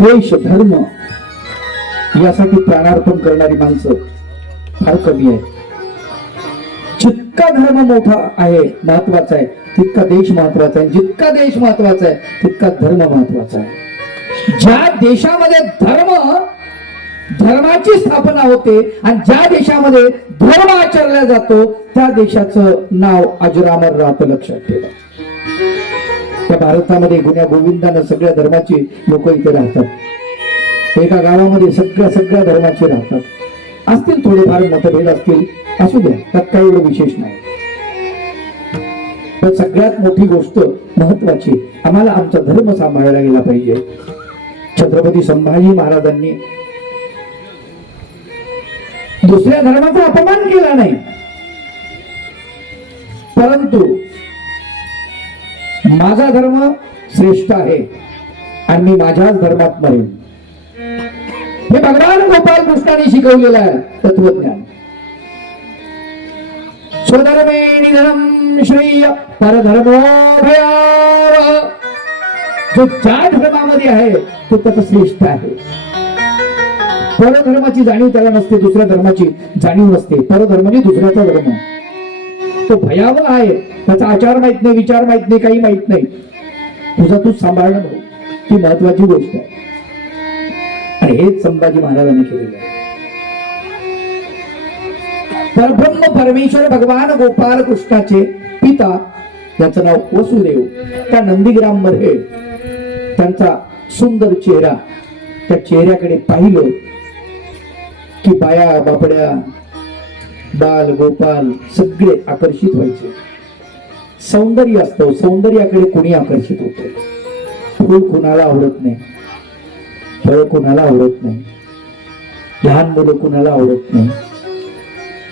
देश धर्म यासाठी प्राणार्पण करणारी माणसं फार कमी आहे. जितका धर्म मोठा आहे महत्वाचा आहे तितका देश महत्वाचा आहे, जितका देश महत्वाचा आहे तितका धर्म महत्वाचा आहे. ज्या देशामध्ये धर्माची स्थापना होते आणि ज्या देशामध्ये धर्म आचरला जातो त्या देशाचं नाव अजरामर राहतं, लक्षात ठेवा. त्या भारतामध्ये गुण्या गोविंदानं सगळ्या धर्माची लोक इथे राहतात. एका गावामध्ये सगळ्या धर्माचे राहतात. असतील थोडेफार मतभेद असतील, असू द्या, त्यात काही एवढं विशेष नाही. पण सगळ्यात मोठी गोष्ट महत्वाची, आम्हाला आमचा धर्म सांभाळला गेला पाहिजे. छत्रपती संभाजी महाराजांनी दुसऱ्या धर्माचा अपमान केला नाही, परंतु माझा धर्म श्रेष्ठ आहे आणि मी माझ्याच धर्मात मरेन, हे भगवान गोपाल कृष्णाने शिकवलेलं आहे तत्वज्ञान. स्वधर्मे निधनम श्रेय परधर्मो भयावह. जो ज्या धर्मामध्ये आहे तो त्याचा श्रेष्ठ आहे. परधर्माची जाणीव त्याला नसते, दुसऱ्या धर्माची जाणीव नसते. परधर्म म्हणजे दुसऱ्याचा धर्म, तो भयावह आहे. त्याचा आचार माहित नाही, विचार माहित नाही, काही माहित नाही. तुझा तूच सांभाळणं ही महत्वाची गोष्ट आहे. आणि हेच संभाजी महाराजांनी केलेलं आहे. परब्रह्म परमेश्वर भगवान गोपाल कृष्णाचे पिता, त्याचं नाव वसुदेव, त्या नंदीग्राम मध्ये त्यांचा सुंदर चेहरा, त्या चेहऱ्याकडे पाहिलं की बाया बापड्या बाल गोपाल सगळे आकर्षित व्हायचे. सौंदर्य असतं, सौंदर्याकडे कोणी आकर्षित होतं. फूल कुणाला आवडत नाही, फळ कुणाला आवडत नाही, लहान मुलं कुणाला आवडत नाही.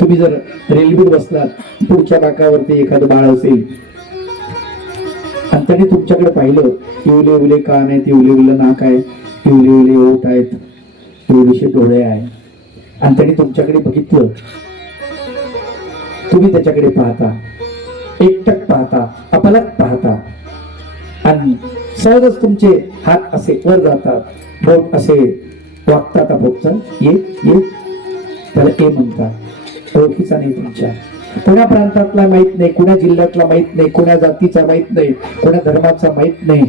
तुम्ही जर रेल्वेत बसलात, पुढच्या बाकावरती एखादं बाळ असेल आणि त्याने तुमच्याकडे पाहिलं, इवले इवले कान आहेत, इवले इवले नाक आहे, इवले इवले ओठ आहेत, इवलेशे डोळे आहे, आणि त्याने तुमच्याकडे बघितलं, तुम्ही त्याच्याकडे पाहता, एकटक पाहता, अपलक पाहता, आणि सहजच तुमचे हात असे वर जातात, बोट असे वागतात आपोपचं, ये ये, त्याला ए म्हणतात. ओळखीचा नाही तुमच्या, कोण्या प्रांतातला माहित नाही, कोण्या जिल्ह्यातला माहित नाही, कोण्या जातीचा माहित नाही, कोण्या धर्माचा माहित नाही,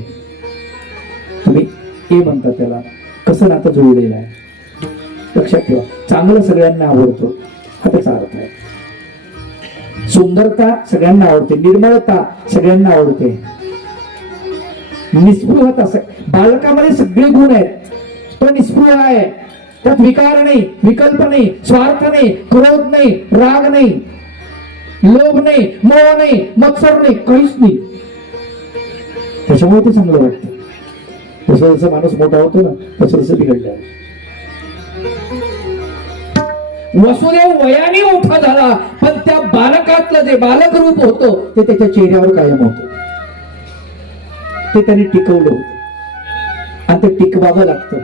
तुम्ही ए म्हणता त्याला. कसं नातं जुळलेलं आहे लक्षात ठेवा. चांगलं सगळ्यांना आवडतो हा त्याचा अर्थ आहे. सुंदरता सगळ्यांना आवडते, निर्मळता सगळ्यांना आवडते, निस्पृहता, बालकामध्ये सगळे गुण आहेत, तो निस्पृह आहे. त्यात विकार नाही, विकल्प नाही, स्वार्थ नाही, क्रोध नाही, राग नाही, लोभ नाही, मोह नाही, मत्सर नाही, काहीच नाही. त्याच्यामुळे ते चांगलं वाटतं. जसं जसं माणूस मोठा होतो ना तसं तसं बिघडलं. वसुदेव वयाने मोठा झाला, पण त्या बालकातलं जे बालक रूप होतं ते त्याच्या चेहऱ्यावर कायम होतं. ते त्याने टिकवलं होतं आणि ते टिकवावं लागतं,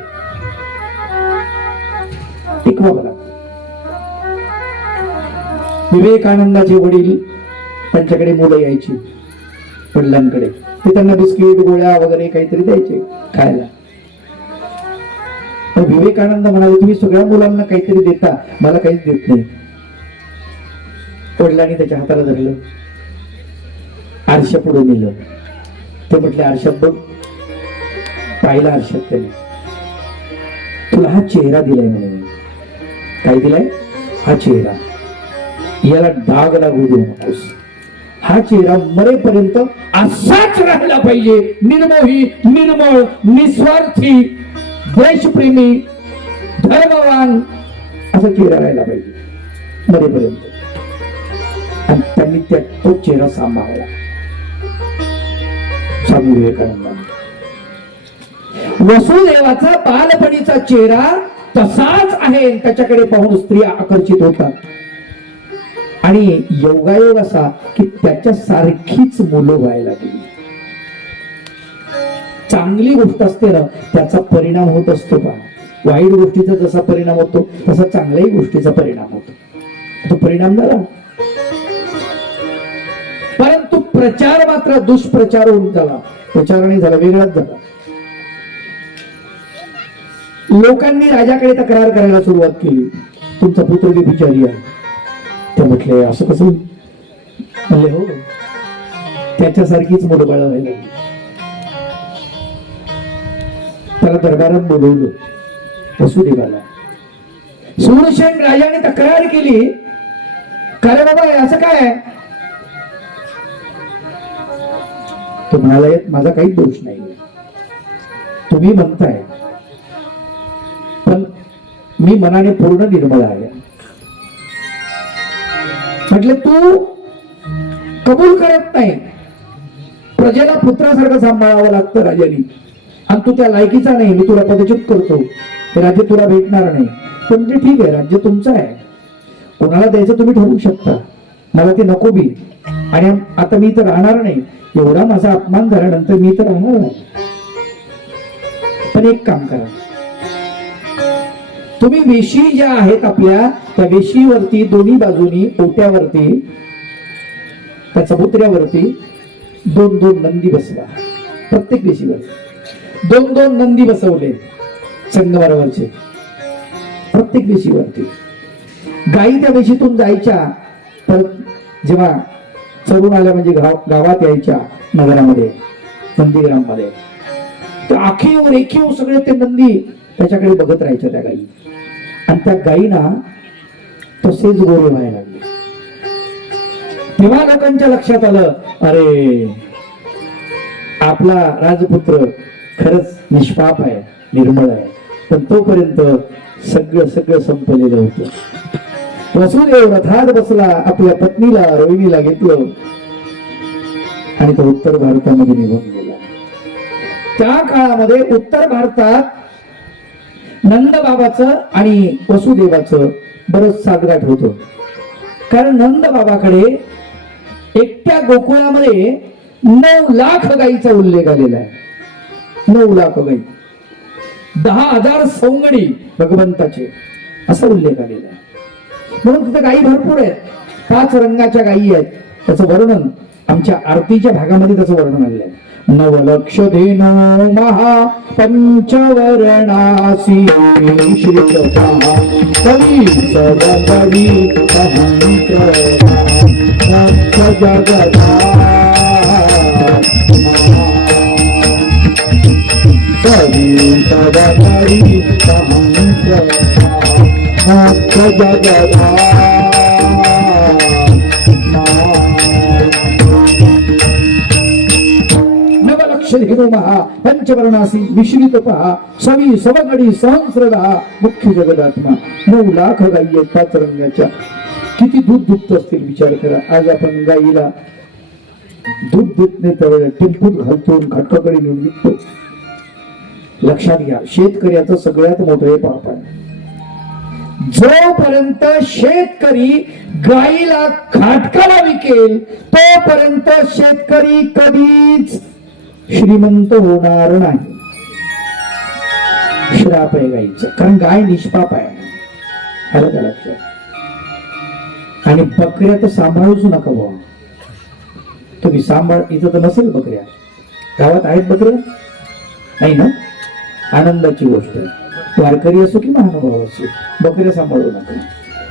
टिकवावं लागतं. विवेकानंदाचे वडील, त्यांच्याकडे मुलं यायची वडिलांकडे, ते त्यांना बिस्किट गोळ्या वगैरे काहीतरी द्यायचे खायला. पण विवेकानंद म्हणाले, तुम्ही सगळ्या मुलांना काहीतरी देता, मला काहीच देत नाही. वडिलांनी त्याच्या हाताला धरलं आरशा पुढे नेलं. ते म्हटले आरशात बघ. पाहिला आरशात त्याने, तुला हा चेहरा दिलाय म्हणे. काय दिलाय? हा चेहरा. याला डाग लागू देऊ नकोस. हा चेहरा मरेपर्यंत असाच राहिला पाहिजे. निर्मोही, निर्मळ, निस्वार्थी, देशप्रेमी, धर्मवान असा चेहरा राहिला पाहिजे मरेपर्यंत. आणि त्यांनी तो चेहरा सांभाळला स्वामी विवेकानंदांनी. वसुदेवाचा बालपणीचा चेहरा तसाच आहे. त्याच्याकडे पाहून स्त्रिया आकर्षित होतात. आणि योगायोग असा की त्याच्या सारखीच मुलं व्हायला लागली. चांगली गोष्ट असते ना, त्याचा परिणाम होत असतो का? वाईट गोष्टीचा जसा परिणाम होतो तसा चांगल्याही गोष्टीचा परिणाम होतो. तो परिणाम झाला, परंतु प्रचार मात्र दुष्प्रचार होऊन झाला. प्रचार नाही झाला, वेगळाच झाला. लोकांनी राजाकडे तक्रार करायला सुरुवात केली, तुमचा पुत्र व्यभिचारी आहे. ते म्हटले असं कसं? म्हणले हो, त्याच्यासारखीच मुलं बाळ व्हायला लागली. त्याला दरबारात बोलवलं वसुदेवाला. सूरसेन राजाने तक्रार केली, का रे बाबा असं काय? तो म्हणाला माझा काही दोष नाही, तुम्ही म्हणताय, पण मी मनाने पूर्ण निर्मळ आहे. म्हटले तू कबूल करत नाही. प्रजेला पुत्रासारखं सांभाळावं लागतं राजानी, आणि तू त्या लायकीचा नाही. मी तुला पदच्युत करतो, हे राज्य तुला भेटणार नाही. पण म्हणजे ठीक आहे, राज्य तुमचं आहे, कोणाला द्यायचं तुम्ही ठरवू शकता, मला ते नको बी. आणि आता मी इथं राहणार नाही. एवढा माझा अपमान झाल्यानंतर मी इथं राहणार नाही. पण एक काम करा, तुम्ही वेशी ज्या आहेत आपल्या, त्या वेशीवरती दोन्ही बाजूनी ओट्यावरती, त्या चबुतऱ्यावरती 2-2 नंदी बसवा. प्रत्येक वेशीवर 2-2 नंदी बसवले संगमरवरचे, प्रत्येक वेशीवरती. गायी त्या वेशीतून जायच्या, परत जेव्हा चढून आल्या म्हणजे गावात यायच्या नगरामध्ये, नंदीग्राम मध्ये, तर आखीव रेखीव सगळे ते नंदी त्याच्याकडे बघत राहायच्या त्या गायी. आणि त्या गायीना तसेच गोरे व्हायला लागले. तेव्हा लोकांच्या लक्षात आलं, अरे आपला राजपुत्र खरंच निष्पाप आहे, निर्मळ आहे. पण तोपर्यंत सगळं संपलेलं होतं. वसुदेव रथात बसला, आपल्या पत्नीला रोहिणीला घेतलं आणि तो उत्तर भारतामध्ये निघून गेला. त्या काळामध्ये उत्तर भारतात नंदबाबाचं आणि वसुदेवाचं बरंच सादगाठ होतं. कारण नंदबाबाकडे एकट्या गोकुळामध्ये 9 लाख गायीचा उल्लेख आलेला आहे. 9 लाख गायी, 10,000 सवंगडी भगवंताचे, असा उल्लेख आलेला आहे. म्हणून तिथे गायी भरपूर आहेत. 5 रंगाच्या गायी आहेत. त्याचं वर्णन आमच्या आरतीच्या भागामध्ये त्याचं वर्णन आलेलं आहे. 9 लक्ष धेनो महा पंचवर्णासी श्रीकृता कवी सवगडी जगदा कवी सवगडी जगदा महा पंचवर्णासी मिश्रित पहा सवी सवगडी सहस्रदा मुख्य जगदात्मा. 9 लाख गायी आहेत 5 रंगाच्या. किती दूध दुभत असतील विचार करा. आज आपण गायीला दूध देत नाही त्यावेळेला टेम्पूत घालतो, घटकाकडे नेऊन विकतो. लक्षात घ्या, शेतकऱ्याचं सगळ्यात मोठं हे पाप आहे. जोपर्यंत शेतकरी गायीला खाटकाला विकेल तोपर्यंत शेतकरी कधीच श्रीमंत होणार नाही. श्राप आहे गायीचं, कारण गाय निष्पाप आहे. आलं का लक्षात? आणि बकऱ्या तर सांभाळूच नका बुवा. तुम्ही सांभाळ, इथं तर नसेल बकऱ्या, गावात आहेत बकऱ्या नाही ना? आनंदाची गोष्ट आहे. वारकरी असो की महानुभाव असो, बकऱ्या सांभाळू नका.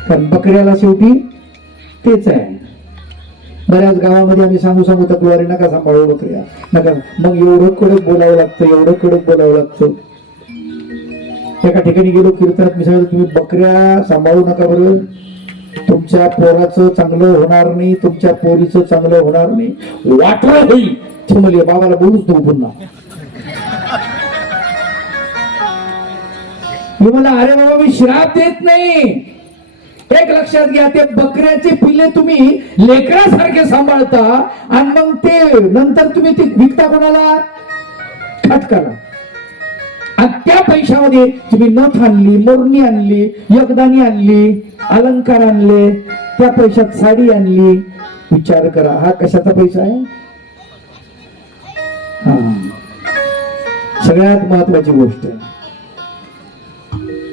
कारण बकऱ्याला शेवटी तेच आहे, बऱ्याच गावामध्ये आम्ही सांगू थकलो, अरे नका सांभाळू बकऱ्या नका. मग एवढं कडक बोलावं लागतं, एवढं कडक बोलावं लागतं. एका ठिकाणी गेलो कीर्तनात, मी सांगितलं तुम्ही बकऱ्या सांभाळू नका बरं, तुमच्या पोराचं चांगलं होणार नाही, तुमच्या पोरीचं चांगलं होणार नाही, वाटलं होईल. ते म्हणले बाबाला बोलूच नको पुन्हा. मी म्हणलं अरे बाबा मी श्राप देत नाही. एक लक्षात घ्या, ते बकऱ्याचे पिल्ले तुम्ही लेकरासारखे सांभाळता आणि मग ते नंतर तुम्ही ते विकता कोणाला? खटकाला. आणि त्या पैशामध्ये तुम्ही नथ आणली, मोरणी आणली, यगदानी आणली, अलंकार आणले, त्या पैशात साडी आणली. विचार करा हा कशाचा पैसा आहे? हा सगळ्यात महत्वाची गोष्ट आहे,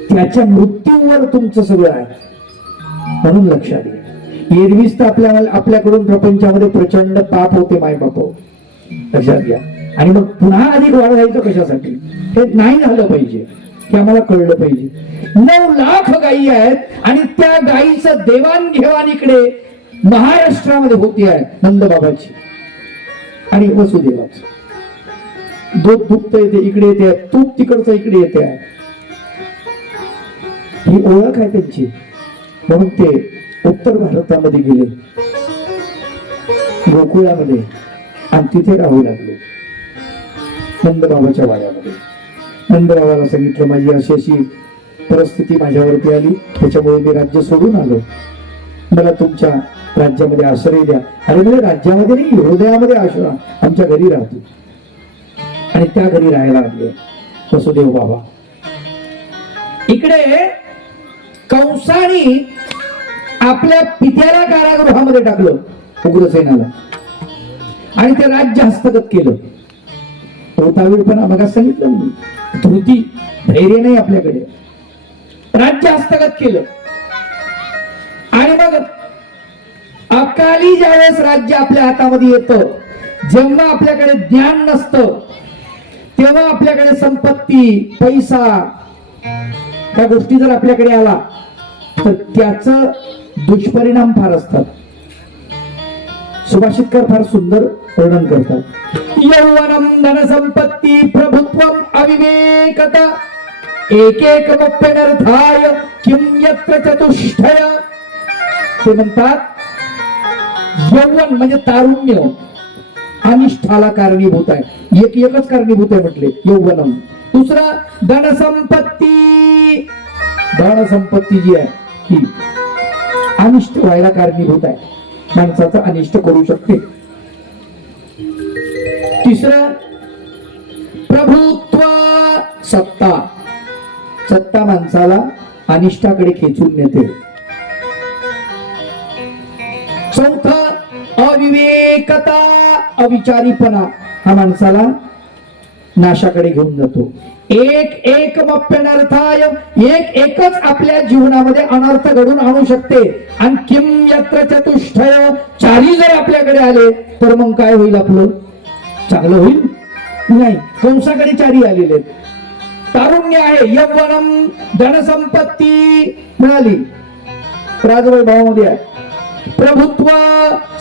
त्याच्या मृत्यूवर तुमचं सगळं आहे. म्हणून लक्षात घ्या, एरवीच तर आपल्याकडून प्रपंचामध्ये प्रचंड पाप होते मायबाप, लक्षात घ्या. आणि मग पुन्हा अधिक वाढवायचं कशासाठी? हे नाही झालं पाहिजे, हे आम्हाला कळलं पाहिजे. 9 लाख गायी आहेत आणि त्या गायीचं देवाणघेवाण इकडे महाराष्ट्रामध्ये होती आहे, नंदबाबाची आणि वसुदेवाची. दूध दुभत येते इकडे येते, तूप तिकडचं इकडे येते, ही ओळख आहे त्यांची. म्हणून ते उत्तर भारतामध्ये गेले, गोकुळामध्ये, आणि तिथे राहू लागले नंदबाबाच्या वाड्यामध्ये. नंदबाबाला सांगितलं माझी अशी अशी परिस्थिती माझ्यावरती आली, त्याच्यामुळे मी राज्य सोडून आलो, मला तुमच्या राज्यामध्ये आश्रय द्या. अरे म्हणजे राज्यामध्ये नाही, हृदयामध्ये आश्रय, आमच्या घरी राहतो. आणि त्या घरी राहायला लागले वसुदेव बाबा. इकडे कंसाने आपल्या पित्याला कारागृहामध्ये टाकलं, उग्रसेनाला, आणि ते राज्य हस्तगत केलं. होतावीरपणा मग सांगितलं मी, धृती धैर्य नाही आपल्याकडे, राज्य हस्तगत केलं. आणि मग अकाली ज्यावेळेस राज्य आपल्या हातामध्ये येतं, जेव्हा आपल्याकडे ज्ञान नसतं, तेव्हा आपल्याकडे संपत्ती, पैसा, त्या गोष्टी जर आपल्याकडे आला तर त्याचं दुष्परिणाम फार असतात. सुभाषितकर फार सुंदर वर्णन करतात. यौवनम धनसंपत्ती प्रभुत्वम अविवेकता एकेकमप्यनर्थाय किं यत्र चतुष्टय. ते म्हणतात यौवन म्हणजे तारुण्य अनिष्ठाला कारणीभूत आहे, एकच कारणीभूत आहे म्हटले यौवनम. दुसरा धनसंपत्ती, धनसंपत्ती जी आहे ही अनिष्ट व्हायला कारणीभूत आहे, माणसाचा अनिष्ट करू शकते. तिसरं प्रभुत्व, सत्ता, सत्ता माणसाला अनिष्टाकडे खेचून नेते. चौथं अविवेकता, अविचारीपणा, हा माणसाला नाशाकडे घेऊन जातो. एकमप्यनर्थाय, एकच आपल्या जीवनामध्ये अनर्थ घडून आणू शकते. आणि किम यत्र चतुष्टय, चारी जर आपल्याकडे आले तर मग काय होईल? आपलं चांगलं होईल नाही. कंसाकडे चारी आलेले, तारुण्य आहे, यौवनम, धनसंपत्ती मिळाली, राजवैभवामध्ये आहे, प्रभुत्व,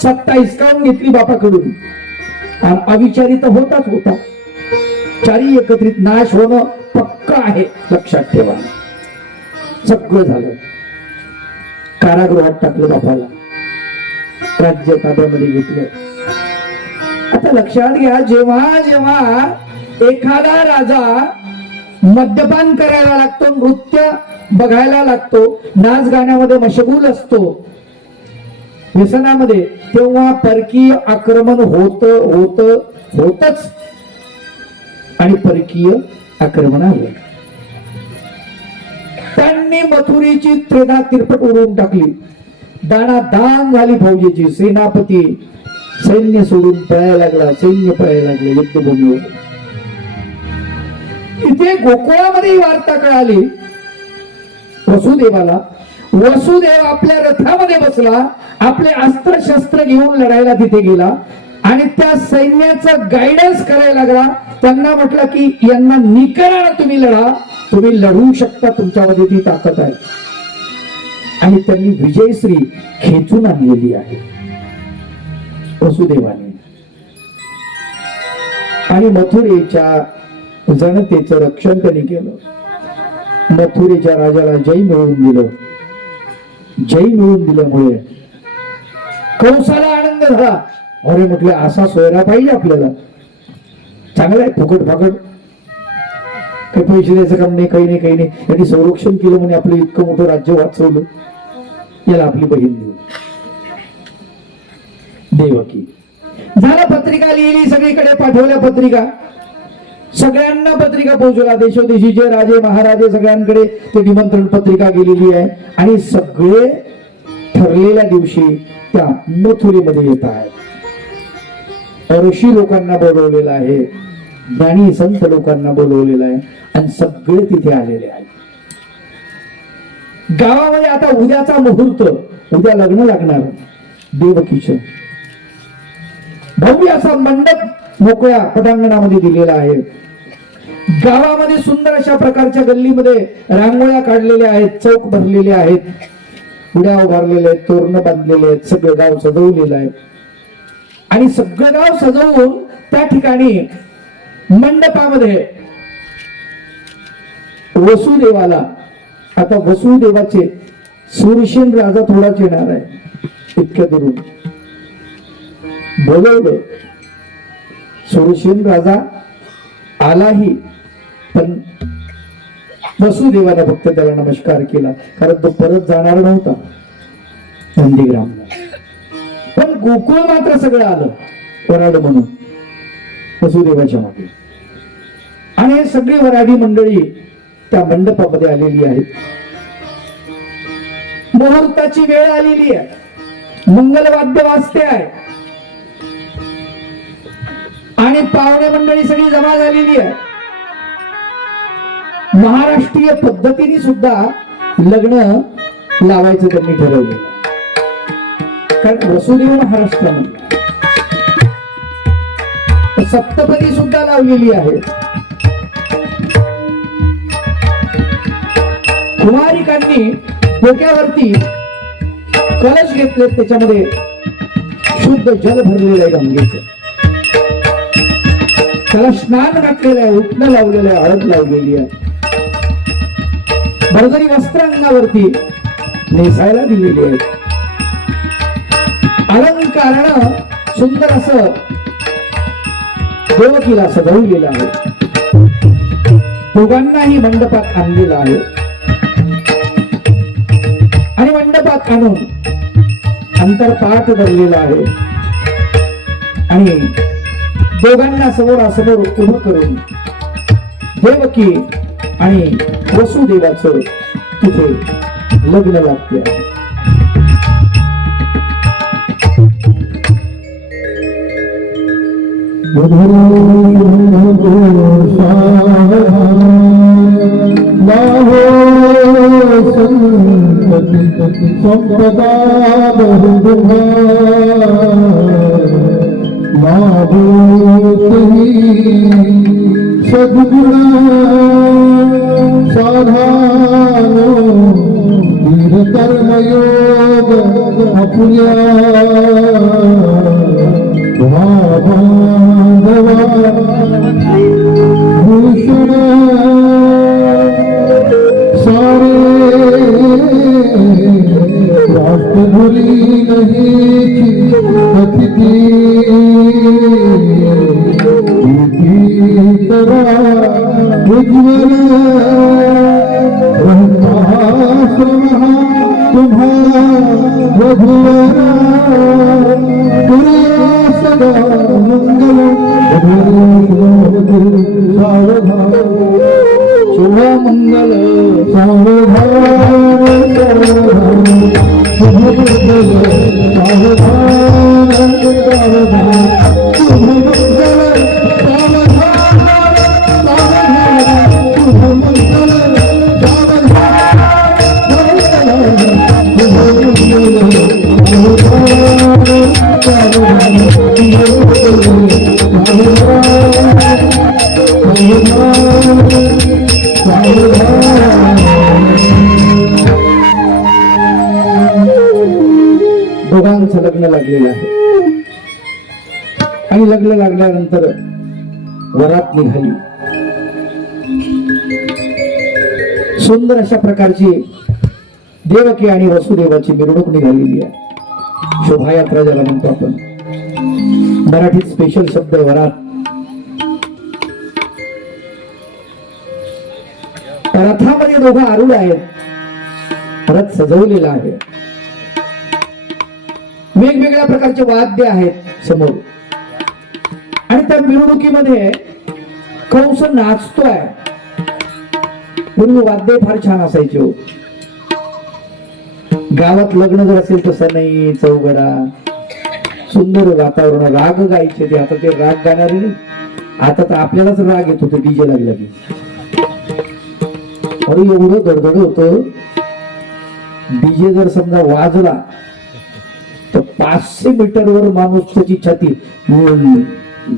सत्ता हिसकावून घेतली बापाकडून, आणि अविचारी तर होताच होता. चारी एकत्रित नाश होणं पक्क आहे, लक्षात ठेवा. सगळं झालं, कारागृहात टाकलं बापाला, राज्य ताब्यामध्ये घेतलं. आता लक्षात घ्या, जेव्हा जेव्हा एखादा राजा मद्यपान करायला लागतो, नृत्य बघायला लागतो, नाच गाण्यामध्ये मशगूल असतो, व्यसनामध्ये, तेव्हा परकीय आक्रमण होतच आणि परकीय आक्रमण आले. त्यांनी मथुरेची त्रेधा तिरपट उडवून टाकली, दाणादाण झाली फौजेची. सेनापती सैन्य सोडून पळायला लागला, सैन्य पळायला लागले युद्धभूमीवर. इथे गोकुळामध्ये ही वार्ता कळाली वसुदेवाला. वसुदेव आपल्या रथामध्ये बसला, आपले अस्त्र शस्त्र घेऊन लढायला तिथे गेला आणि त्या सैन्याचं गायडन्स करायला लागला. त्यांना म्हटलं की यांना निकरानं तुम्ही लढा, तुम्ही लढू शकता, तुमच्यामध्ये ती ताकद आहे. आणि त्यांनी विजयश्री खेचून आणलेली आहे. वसुदेवाने आणि मथुरेच्या जनतेचं रक्षण त्यांनी केलं. मथुरेच्या राजाला जय मिळवून दिलं. जय मिळवून दिल्यामुळे कंसाला आनंद झाला. अरे म्हटले असा सोयरा पाहिजे आपल्याला, चांगला आहे, फुकट फाकट काही पैसे द्यायचं काम नाही, काही नाही, काही नाही. यांनी संरक्षण केलं म्हणे, आपलं इतकं मोठं राज्य वाचवलं, याला आपली बहीण देऊ. देवकी झाला, पत्रिका लिहिली, सगळीकडे पाठवल्या पत्रिका, सगळ्यांना पत्रिका पोहोचवला. देशोदेशीचे राजे महाराजे सगळ्यांकडे ते निमंत्रण पत्रिका गेलेली आहे. आणि सगळे ठरलेल्या दिवशी त्या मथुरेमध्ये येत आहेत. ऋषी लोकांना बोलवलेलं आहे, ज्ञानी संत लोकांना बोलवलेलं आहे आणि सगळे तिथे आलेले आहेत. गावामध्ये आता उद्याचा मुहूर्त, उद्या लग्न लागणार देवकीचं. भव्य असा मंडप मोकळ्या पटांगणामध्ये दिलेला आहे. गावामध्ये सुंदर अशा प्रकारच्या गल्लीमध्ये रांगोळ्या काढलेल्या आहेत, चौक भरलेले आहेत, उड्या उभारलेले आहेत, तोरण बांधलेले आहेत, सगळं गाव सजवलेलं आहे. आणि सगळं गाव सजवून त्या ठिकाणी मंडपामध्ये वसुदेवाला, आता वसुदेवाचे सुरसेन राजा थोडाच येणार आहे, इतक्या दुरून बोलवलं. सुरसेन राजा आलाही, पण वसुदेवाला फक्त त्याला नमस्कार केला, कारण तो परत जाणार नव्हता नंदीग्रामला. पण गोकुळ मात्र सगळं आलं वराड म्हणून वसुदेवाच्या मागे. आणि हे सगळी वराडी मंडळी त्या मंडपामध्ये आलेली आहेत. मुहूर्ताची वेळ आलेली आहे, मंगलवाद्य वाजते आहे आणि पाहुणे मंडळी सगळी जमा झालेली आहे. महाराष्ट्रीय पद्धतीने सुद्धा लग्न लावायचं त्यांनी ठरवलं, कारण वसुदेव महाराष्ट्रामध्ये सप्तपदी सुद्धा लावलेली आहे. कुमारिकांनी डोक्यावरती कलश घेतले, त्याच्यामध्ये शुद्ध जल भरलेलं आहे गंगेचं. त्याला स्नान घातलेलं आहे, उठणं लावलेलं आहे, हळद लावलेली आहे. भरजरी वस्त्र अंगावरती नेसायला दिलेली आहे. अलंकारानं सुंदर असं देवकीला सजवलेलं आहे. दोघांनाही मंडपात आणलेलं आहे आणि मंडपात आणून अंतरपाठ भरलेला आहे आणि दोघांना समोरासमोर उभं करून देवकी आणि वसुदेवाचं तिथे लग्न लागते आहे. संपदा बहुधा माभूतही सद्गुण साधानो वीर कर्मयोग अपुल्या भाबांधवा भूषण सारे राष्ट्रधुरी नहीं कथिती तरा उज्ज्वल रहता तुम्हा वधुवरा पुरा सदा मंगल सावधान शुभ मंगल सावधान शुभ मंगल सावधान सावधान शुभ मंगल दोघांचं लग्न लागलेलं आहे. आणि लग्न लागल्यानंतर वरात निघाली. सुंदर अशा प्रकारची देवकी आणि वसुदेवाची मिरवणूक निघालेली आहे. शोभायात्रा ज्याला म्हणतो आपण, मराठीत स्पेशल शब्द आहे वरात. रथामध्ये दोघं आरूढ आहेत. रथ सजवलेला आहे. वेगवेगळ्या प्रकारचे वाद्य आहेत समोर. आणि त्या मिरवणुकीमध्ये कंस नाचतोय. पूर्वी वाद्य फार छान असायचे हो. गावात लग्न जर असेल तसं नाही, चौघडा सुंदर वातावरण, राग गायचे ते. आता ते राग गाणारे नाही. आता तर आपल्यालाच राग येतो ते डीजे लागला की. अरे एवढं दडदड होतं. डीजे जर समजा वाजला तर 500 मीटरवर माणूस त्याची छाती,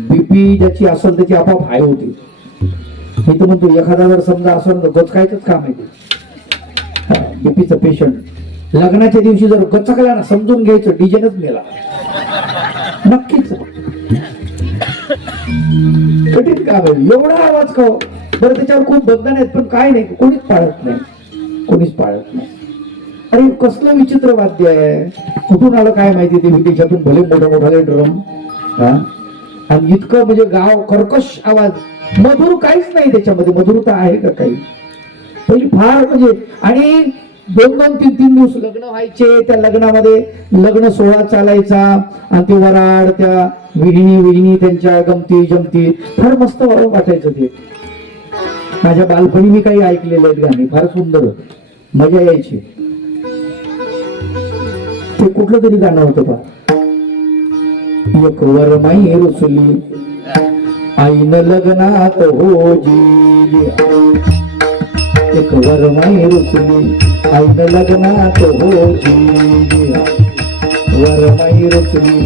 बीपी ज्याची असेल त्याची आपोआप हाय होते. मी तर म्हणतो एखादा जर समजा असं गचकायचंच काम आहे. बीपीचं पेशंट लग्नाच्या दिवशी जर गचकला ना, समजून घ्यायचं डीजेनच मेला. नक्कीच कठीण काम आहे. एवढा आवाज का? बरं त्याच्यावर खूप बंधन आहेत, पण काय नाही, कोणीच पाळत नाही. कोणीच पाळत नाही. अरे कसलं विचित्र वाद्य आहे. कुठून आलं काय माहिती ते विदेशातून. भले मोठा मोठा ड्रम, आणि इतकं म्हणजे गाव कर्कश आवाज. मधुर काहीच नाही त्याच्यामध्ये. मधुरता आहे का काही? पहिली फार म्हणजे. आणि 2-2, 3-3 दिवस लग्न व्हायचे. त्या लग्नामध्ये लग्न सोहळा चालायचा. आणि ते वराड, त्या विहिणी त्यांच्या गमती जमती फार मस्त वाटायचं ते. माझ्या बालपणी मी काही ऐकलेले आहेत गाणी. फार सुंदर होत, मजा यायची. ते कुठलं तरी गाणं होतं पहा. एक वरमाई रुसली आईन लग्नात हो जी. एक वरमाई रुसली आईन लग्नात हो जी. वरमाई रुसली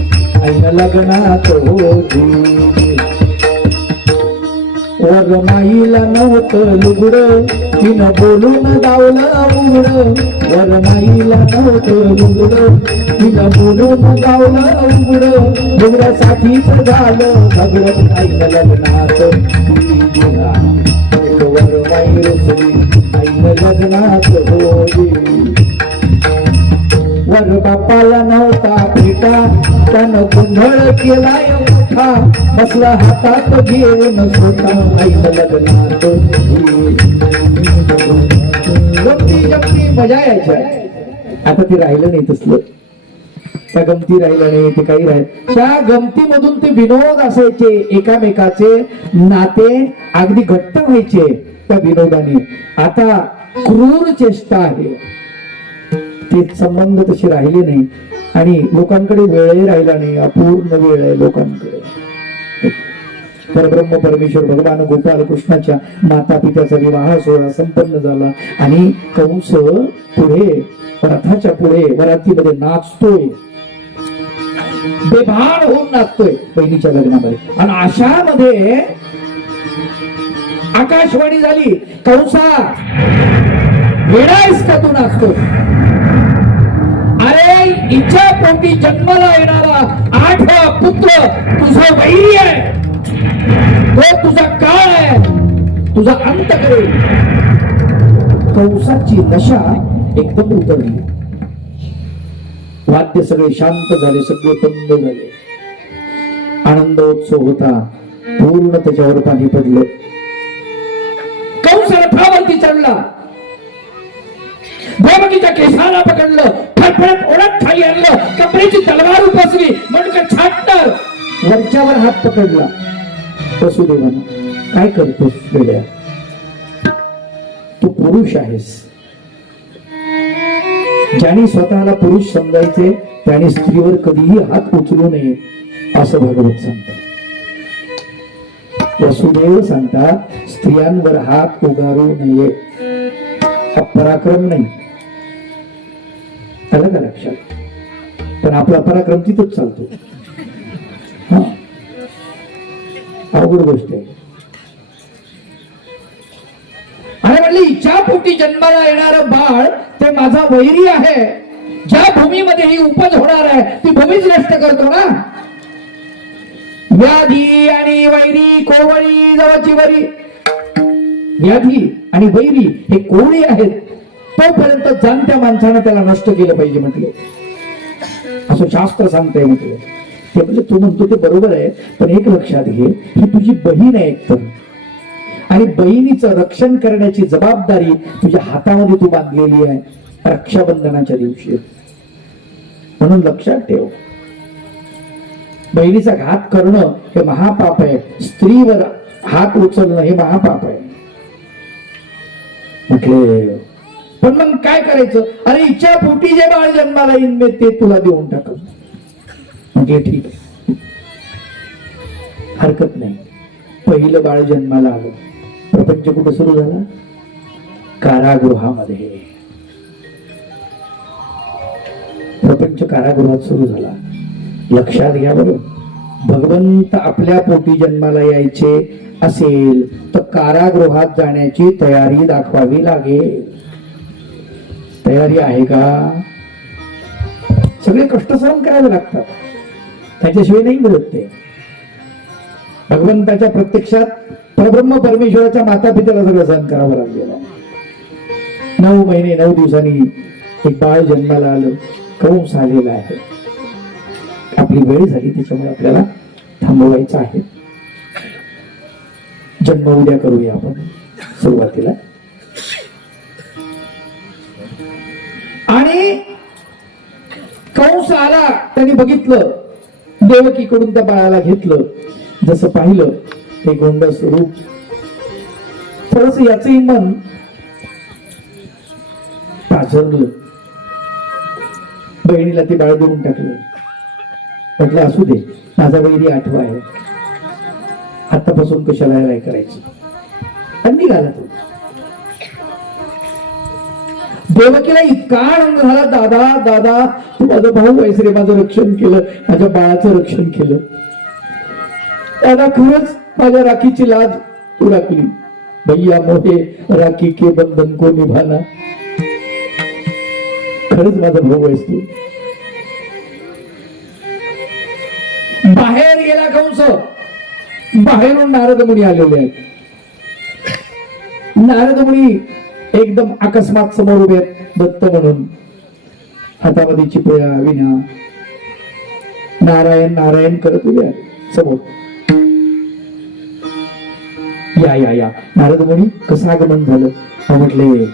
आईन लग्नात हो जी. वरमाईला नव्हतं लुगड, तिनं बोलून गावलं उघड. वरमाईला नव्हतं लुगड, तिनं बोलून गावलं उघड. लुगड्यासाठीच झालं झगडं आईन लग्नात. वरमाई रुसली आईन लग्नात होली. वर बापाला नव्हता पिता, त्यानं गोंधळ केलाय मोठा. बसला हातात घेऊन स्वतः आईन लग्नात. गमती जमती मजा यायच्या. आता ते राहिलं नाही तसलं. त्या गमती राहिल्या नाही, ते काही राहिलं. त्या गमतीमधून ते विनोद असायचे. एकामेकाचे नाते अगदी घट्ट व्हायचे त्या विनोदाने. आता क्रूर चेष्टा आहे. ते संबंध तसे राहिले नाही. आणि लोकांकडे वेळही राहिला नाही. अपूर्ण वेळ आहे लोकांकडे. परब्रह्म परमेश्वर भगवान गोपाल कृष्णाच्या माता पित्याचा विवाह सोहळा संपन्न झाला. आणि कंस पुढे रथाच्या पुढे वरातीमध्ये नाचतोय. बेभान होऊन नाचतोय बहिणीच्या लग्नामध्ये. आणि अशामध्ये आकाशवाणी झाली, कंसा वेडायस का तू नाचतो? अरे हिच्या पोटी जन्माला येणारा 8वा पुत्र तुझा वैरी आहे. तो तुझा काळ आहे, तुझा अंत करेल. कंसाची नशा एकदम उतरली. वाद्य सगळे शांत झाले, सगळे बंद झाले. आनंदोत्सव होता. पूर्ण त्याच्यावर पाणी पडलं. कंस रथावरती चढला. देवकीच्या केसाला पकडलं, फडफडत ओढत खाली आणलं, कपड्याची तलवार उपसली, मणकं छाटणार. वरच्यावर हात पकडला. वसुदेवानं, काय करतोस वेड्या? तू पुरुष आहेस. ज्याने स्वतःला पुरुष समजायचे त्याने स्त्रीवर कधीही हात उचलू नये असं भागवत सांगतात. वसुदेव सांगतात स्त्रियांवर हात उगारू नये. हा पराक्रम नाही. आलं का लक्षात? पण आपला पराक्रम तिथंच चालतो. अवघड गोष्ट आहे. अरे म्हणले हिच्या पोटी जन्माला येणारं बाळ ते माझा वैरी आहे. ज्या भूमीमध्ये ही उपज होणार आहे ती भूमीच नष्ट करतो ना. व्याधी आणि वैरी कोवळी जवळची वरी. व्याधी आणि वैरी हे कोवळी आहेत, तोपर्यंत जाणत्या माणसानं त्याला नष्ट केलं पाहिजे म्हटले, असं शास्त्र सांगतंय म्हटलं. ते म्हणजे तू म्हणतो ते बरोबर आहे, पण एक लक्षात घे, ही तुझी बहीण आहे एकतर, आणि बहिणीचं रक्षण करण्याची जबाबदारी तुझ्या हातामध्ये तू बांधलेली आहे रक्षाबंधनाच्या दिवशी. म्हणून लक्षात ठेव, बहिणीचा घात करणं हे महापाप आहे, स्त्रीवर हात उचलणं हे महापाप आहे म्हटले. पण मग काय करायचं? अरे इच्छा पोटी जे बाळ जन्माला येईन मी ते तुला देऊन टाक म्हटले. ठीक आहे, हरकत नाही. पहिलं बाळ जन्माला आलं, प्रपंच कुठे सुरू झाला? कारागृहामध्ये. प्रपंच कारागृहात सुरू झाला. लक्षात घ्या बरं, भगवंत आपल्या पोटी जन्माला यायचे असेल तर कारागृहात जाण्याची तयारी दाखवावी लागेल. तयारी आहे का? सगळे कष्ट सहन करावे लागतात, त्याच्याशिवाय नाही मिळत ते. भगवंताच्या प्रत्यक्षात परब्रह्म परमेश्वराच्या माता पित्याला सगळं सहन करावं लागलेलं आहे. 9 महिने 9 दिवसांनी एक बाळ जन्माला आलं, कंस आलेला आहे. आपली वेळ झाली, त्याच्यामुळे आपल्याला थांबवायचं आहे. जन्म उद्या करूया आपण सुरुवातीला. आणि कंस आला, त्यांनी बघितलं, देवकीकडून त्या बाळाला घेतलं. जसं पाहिलं ते गोंड स्वरूप, थोडस याचंही मन पाझरलं. बहिणीला ते बाळ देऊन टाकलं. म्हटलं असू दे, माझा वैरी आठवा आहे, आतापासून कशाला काय करायचं. आणि निघाला तो. देवकीला इतका आनंद झाला, दादा दादा तू माझा भाऊ आहेस रे, माझं रक्षण केलं, माझ्या बाळाचं रक्षण केलं. दादा खरंच माझ्या राखीची लाज तू राखली. भैया मोहे राखी के बंधन को निभाना. खरंच माझा भाऊ आहेस तू. बाहेर गेला कंस. बाहेरून नारद मुनी आलेले आहेत. नारद मुनी एकदम अकस्मात समोर उभे आहेत, दत्त म्हणून, हातामध्ये चिपळ्या विना, नारायण नारायण करत उभे आहेत समोर. या या या नारद मुनी, कसं आगमन झालं? म्हटले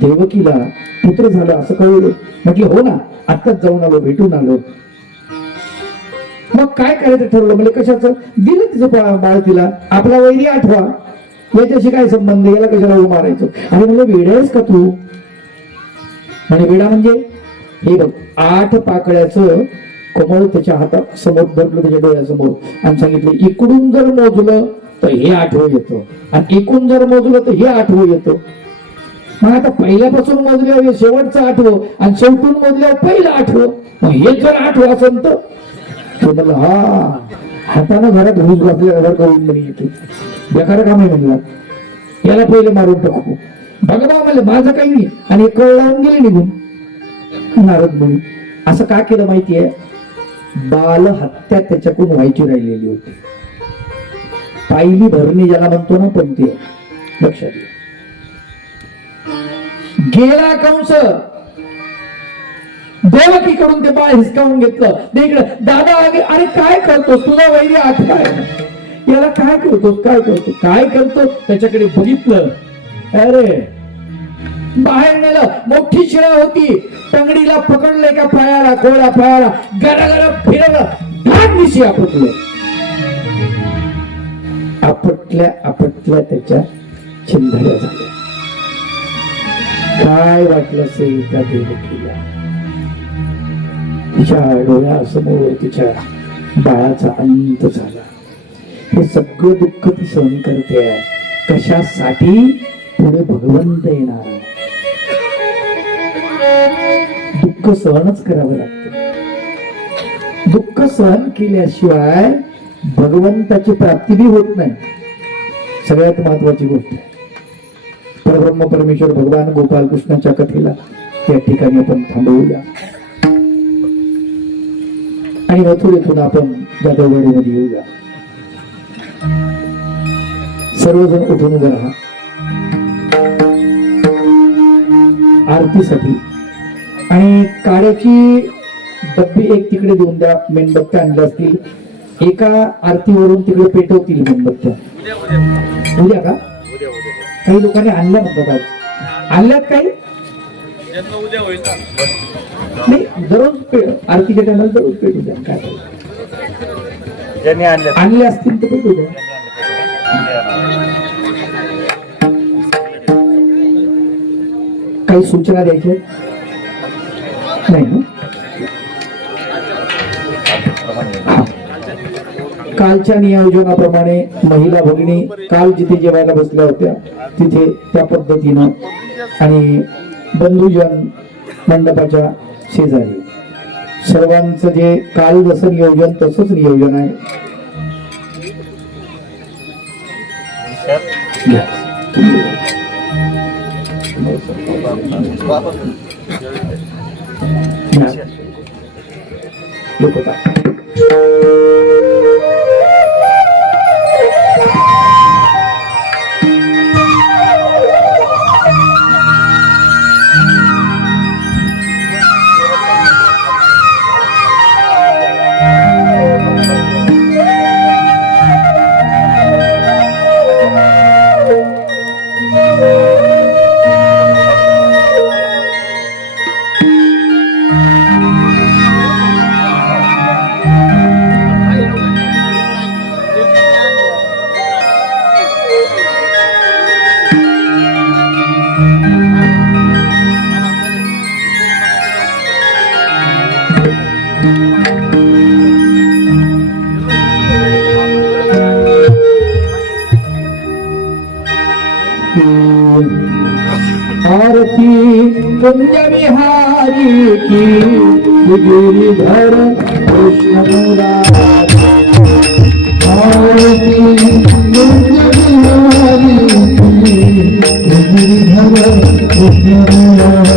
देवकीला पुत्र झालं असं कळलं. म्हटले हो ना, आत्ताच जाऊन आलो, भेटून आलो. मग काय करायचं ठरवलं? म्हणजे कशाचं? दिलं तिचं बाळ तिला. आपला वैरी आठवा, याच्याशी काय संबंध, याला कशाला मारायचं? आणि म्हणलं वेडा आहेस का तू? म्हणजे वेडा म्हणजे हे बघ, 8 पाकळ्याचं कमळ त्याच्या हातात समोर धरलं, त्याच्या डोळ्यासमोर, आणि सांगितलं इकडून जर मोजलं तर हे 8वं येतं, आणि एकूण जर मोजलं तर हे 8वं येतं. मग आता पहिल्यापासून मोजल्यावर शेवटचं 8वं, आणि शेवटून मोजल्यावर पहिलं 8वं. मग हे जर 8वं असेल तर म्हणलं हा हातानं घरात घुस घातल्या करून म्हणे येते बेकार काम आहे म्हणला, याला पहिले मारून टाकू. भगवा म्हणलं माझं काही नाही, आणि कळ लावून गेले निघून. नारद मुनी असं का केलं माहितीये? बाल हत्या त्याच्याकडून व्हायची राहिलेली होती. पाहिली भरणी ज्याला म्हणतो ना, पण ते लक्षात घ्या. गेला कंस, देवकीकडून ते बाळ हिसकावून घेतलं. दादा अरे काय करतोस, तुझा वैरी आठवा आहे, याला काय करतोस, काय करतो, काय करतो? त्याच्याकडे बघितलं, अरे बाहेर नेलं. मोठी शिळा होती, टंगडीला पकडले का पायाला, कोळा पायाला गरागरा फिरवलं, भाग दिशी आपटलं. आपटल्या आपटल्या त्याच्या चिंधड्या झाल्या. काय वाटलं असेल त्या देवकीला? तिच्या डोळ्यासमोर तिच्या बाळाचा अंत झाला. हे सगळं दुःख ती सहन करते आहे. कशासाठी? पुढे भगवंत येणार आहे. दुःख सहनच करावं लागतं. दुःख सहन केल्याशिवाय भगवंताची प्राप्ती बी होत नाही. सगळ्यात महत्वाची गोष्ट आहे. परब्रह्म परमेश्वर भगवान गोपाल कृष्णाच्या कथेला त्या ठिकाणी आपण थांबवूया आणि मथुरेतून आपण जाधववाडीमध्ये येऊया. सर्वजण उठून उभे राहा आरतीसाठी. आणि काड्याची डब्बी एक तिकडे देऊन द्या. मेणबत्त्या आणल्या असतील, एका आरतीवरून तिकडे पेटवतील मेणबत्त्या. उद्या का? काही लोकांनी आणल्या म्हणतात. आज आणल्यात काही नाही. दररोज आरतीच्या टायमाला दररोज पेटू द्या. काय आणले असतील तर पेटू द्या. काही सूचना द्यायच्या नाही ना? कालच्या नियोजनाप्रमाणे महिला भगिनी काल जिथे जेवायला बसल्या होत्या तिथे त्या पद्धतीनं, आणि बंधुजन मंडपाच्या शेजारी सर्वांचं जे काल जसं नियोजन तसंच नियोजन आहे. आरती कुंज विहारी की गिरिधर कृष्ण मुरारी. आरती कुंज विहारी की गिरिधर कृष्ण मुरारी.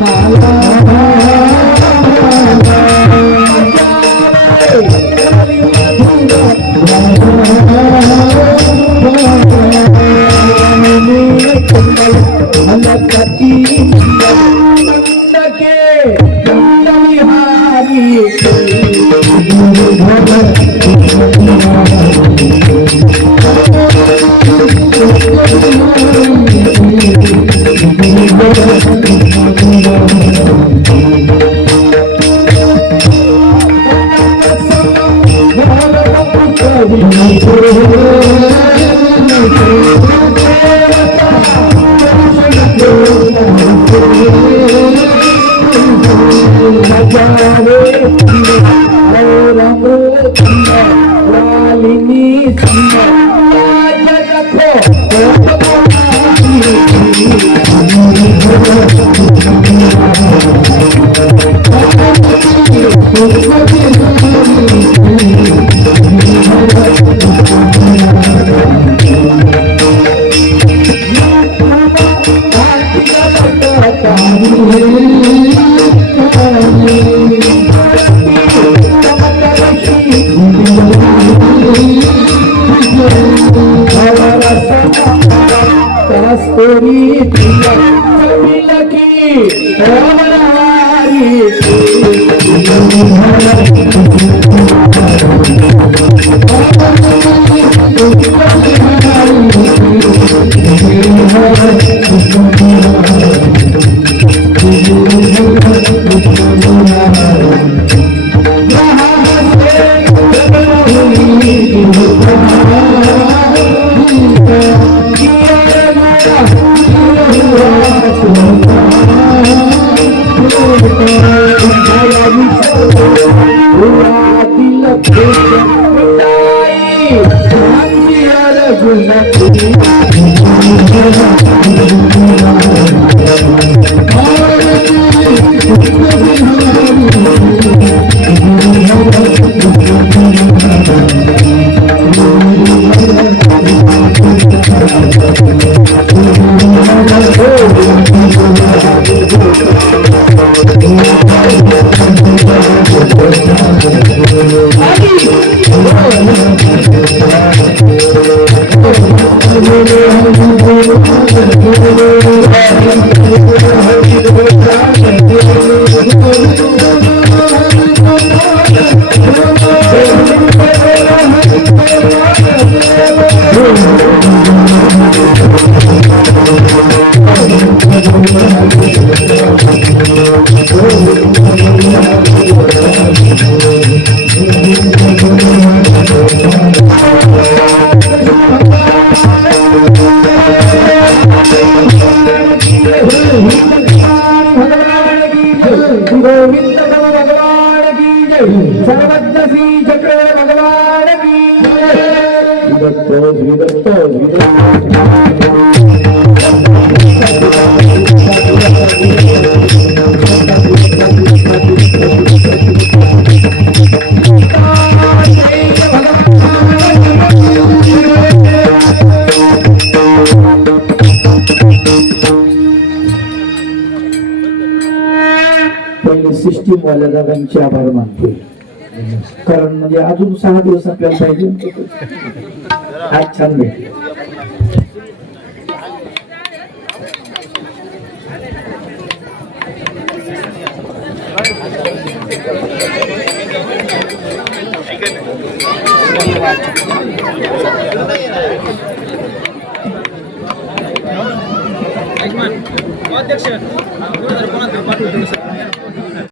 माला Adi गोविंद भगवान की जय सर्वज्ञ श्री चक्र भगवान की पहिले सिस्टीम वाल्या दादांचे आभार मानते कारण म्हणजे अजून 6 दिवस आपल्याला पाहिजे आज छान भेटले अध्यक्ष